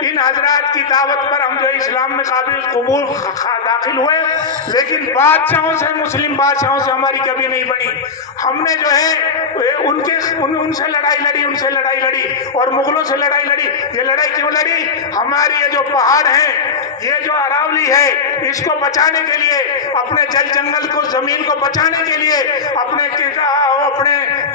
ان حضرات کی دعوت پر ہم جو اسلام میں قابل قبول داخل ہوئے، لیکن بادشاہوں سے، مسلم بادشاہوں سے ہماری کبھی نہیں بنی۔ ہم نے جو ہے ان سے لڑائی لڑی، ان سے لڑائی لڑی، اور مغلوں سے لڑائی لڑی۔ یہ لڑائی کیوں لڑی؟ ہماری یہ جو پہاڑ ہیں، یہ جو اراولی ہے، اس کو بچانے کے لیے، اپنے جل جنگل کو، زمین کو بچانے کے لیے، اپنے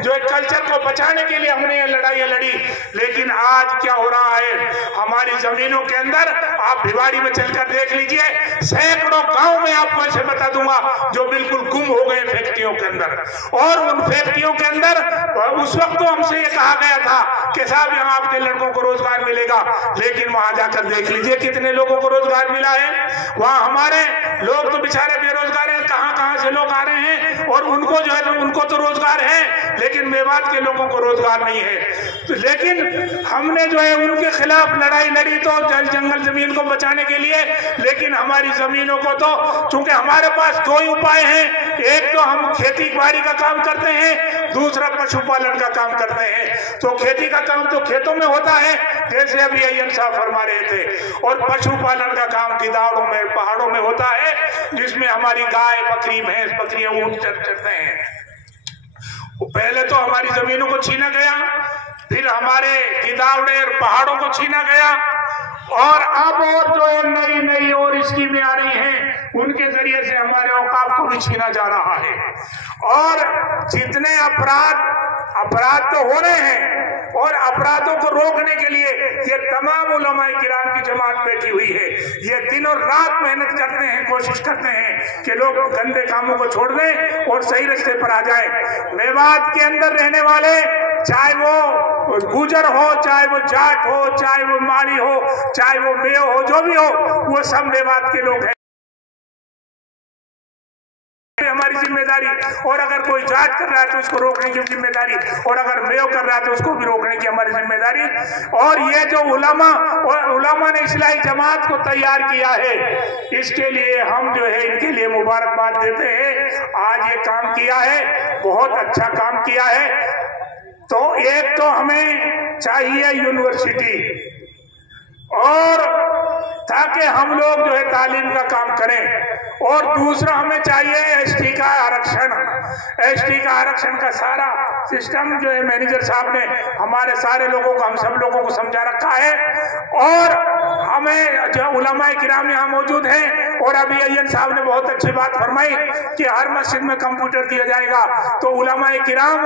جو کلچر کو بچانے کے لیے ہم نے یہ لڑائیاں لڑی۔ لیکن آج کیا ہو رہا ہے ہماری زمینوں کے اندر؟ آپ بھیواری میں چل کر دیکھ لیجئے، سینکڑوں گاؤں میں آپ کو ایسے بتا دوں گا جو بالکل گم ہو گئے فیکٹریوں کے اندر۔ اور ان فیکٹریوں کے اندر اس وقت تو ہم سے یہ کہا گیا تھا کہ صاحب یہاں آپ کے لڑکوں کو روزگار ملے گا، لیکن وہاں جا کر دیکھ لیجئے کتنے لوگوں کو روزگار ملا ہے۔ وہاں ہمارے لوگ تو بیچارے بے روزگار ہیں، کہاں کہاں سے لوگ آ رہے ہیں، اور ان کو جو ہے ان کو تو روزگار ہے، لیکن میوات کے لوگوں کو روزگار نہیں ہے۔ لیکن ہم نے جو ہے ان کے خلاف لڑائی لڑی تو جنگل زمین کو بچانے کے لیے، لیکن ہماری زمینوں کو تو، چونکہ ہمارے پاس دو ہی اپائے ہیں، ایک تو ہم کھیتی باڑی کا کام کرتے ہیں، دوسرا پشو پالن کا کام کرتے ہیں۔ تو کھیتی کا کام تو کھیتوں میں ہوتا ہے جیسے ابھی ایئن صاحب فرما رہے تھے، اور پشو پالن کا کام گداڑوں میں، پہاڑوں میں ہوتا ہے، جس میں ہماری گائے، بکری، بھینس، بکریاں، اونٹ چرتے ہیں۔ پہلے تو ہماری زمینوں کو چھینا گیا، پھر ہمارے گداوڑے اور پہاڑوں کو چھینا گیا، اور اب اور جو نئی نئی اور اسکیمیں آ رہی ہیں ان کے ذریعے سے ہمارے اوقاف کو بھی چھینا جا رہا ہے۔ اور جتنے اپرادھ تو ہو رہے ہیں، اور اپرادھوں کو روکنے کے لیے یہ تمام علماء کرام کی جماعت بیٹھی ہوئی ہے۔ یہ دن اور رات محنت کرتے ہیں، کوشش کرتے ہیں کہ لوگ گندے کاموں کو چھوڑ دیں اور صحیح رستے پر آ جائیں۔ میوات کے اندر رہنے والے، چاہے وہ گوجر ہو، چاہے وہ جاٹ ہو، چاہے وہ ماڑی ہو، چاہے وہ میو ہو، جو بھی ہو، وہ سب میوات کے لوگ ہیں، ہماری ذمہ داری۔ اور اگر کوئی جاٹ کر رہا ہے تو اس کو روکنے کی ذمہ داری، اور اگر میو کر رہا ہے تو اس کو بھی روکنے کی ہماری ذمہ داری۔ اور یہ جو علماء نے اصلاحی جماعت کو تیار کیا ہے، اس کے لیے ہم جو ہے ان کے لیے مبارکباد دیتے ہیں۔ آج یہ کام کیا ہے، بہت اچھا کام کیا ہے۔ تو ایک تو ہمیں چاہیے یونیورسٹی، اور تاکہ ہم لوگ جو ہے تعلیم کا کام کریں، اور دوسرا ہمیں چاہیے ایس ٹی کا آرکشن۔ ایس ٹی کا آرکشن کا سارا سسٹم جو ہے مینیجر صاحب نے ہمارے سارے لوگوں کو، ہم سب لوگوں کو سمجھا رکھا ہے۔ اور ہمیں جو علماء کرام یہاں موجود ہیں، اور ابھی ایئن صاحب نے بہت اچھی بات فرمائی کہ ہر مسجد میں کمپیوٹر دیا جائے گا، تو علماء کرام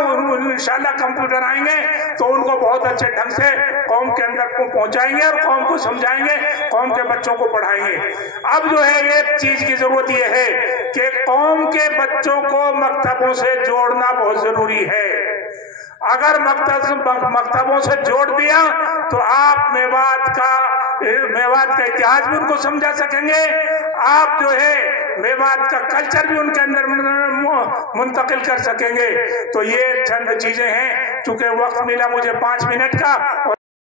انشاءاللہ کمپیوٹر آئیں گے تو ان کو بہت اچھے ڈھنگ سے قوم کے اندر پہنچائیں گے، اور قوم کو سمجھائیں گے، قوم کے بچوں کو پڑھائیں گے۔ اب جو ہے ایک چیز کی ضرورت یہ ہے کہ قوم کے بچوں کو مکتبوں سے جوڑنا بہت ضروری ہے۔ اگر مکتبوں سے جوڑ دیا تو آپ میوات کا اتحاد بھی ان کو سمجھا سکیں گے، آپ جو ہے میوات کا کلچر بھی ان کے اندر منتقل کر سکیں گے۔ تو یہ چند چیزیں ہیں، چونکہ وقت ملا مجھے 5 منٹ کا۔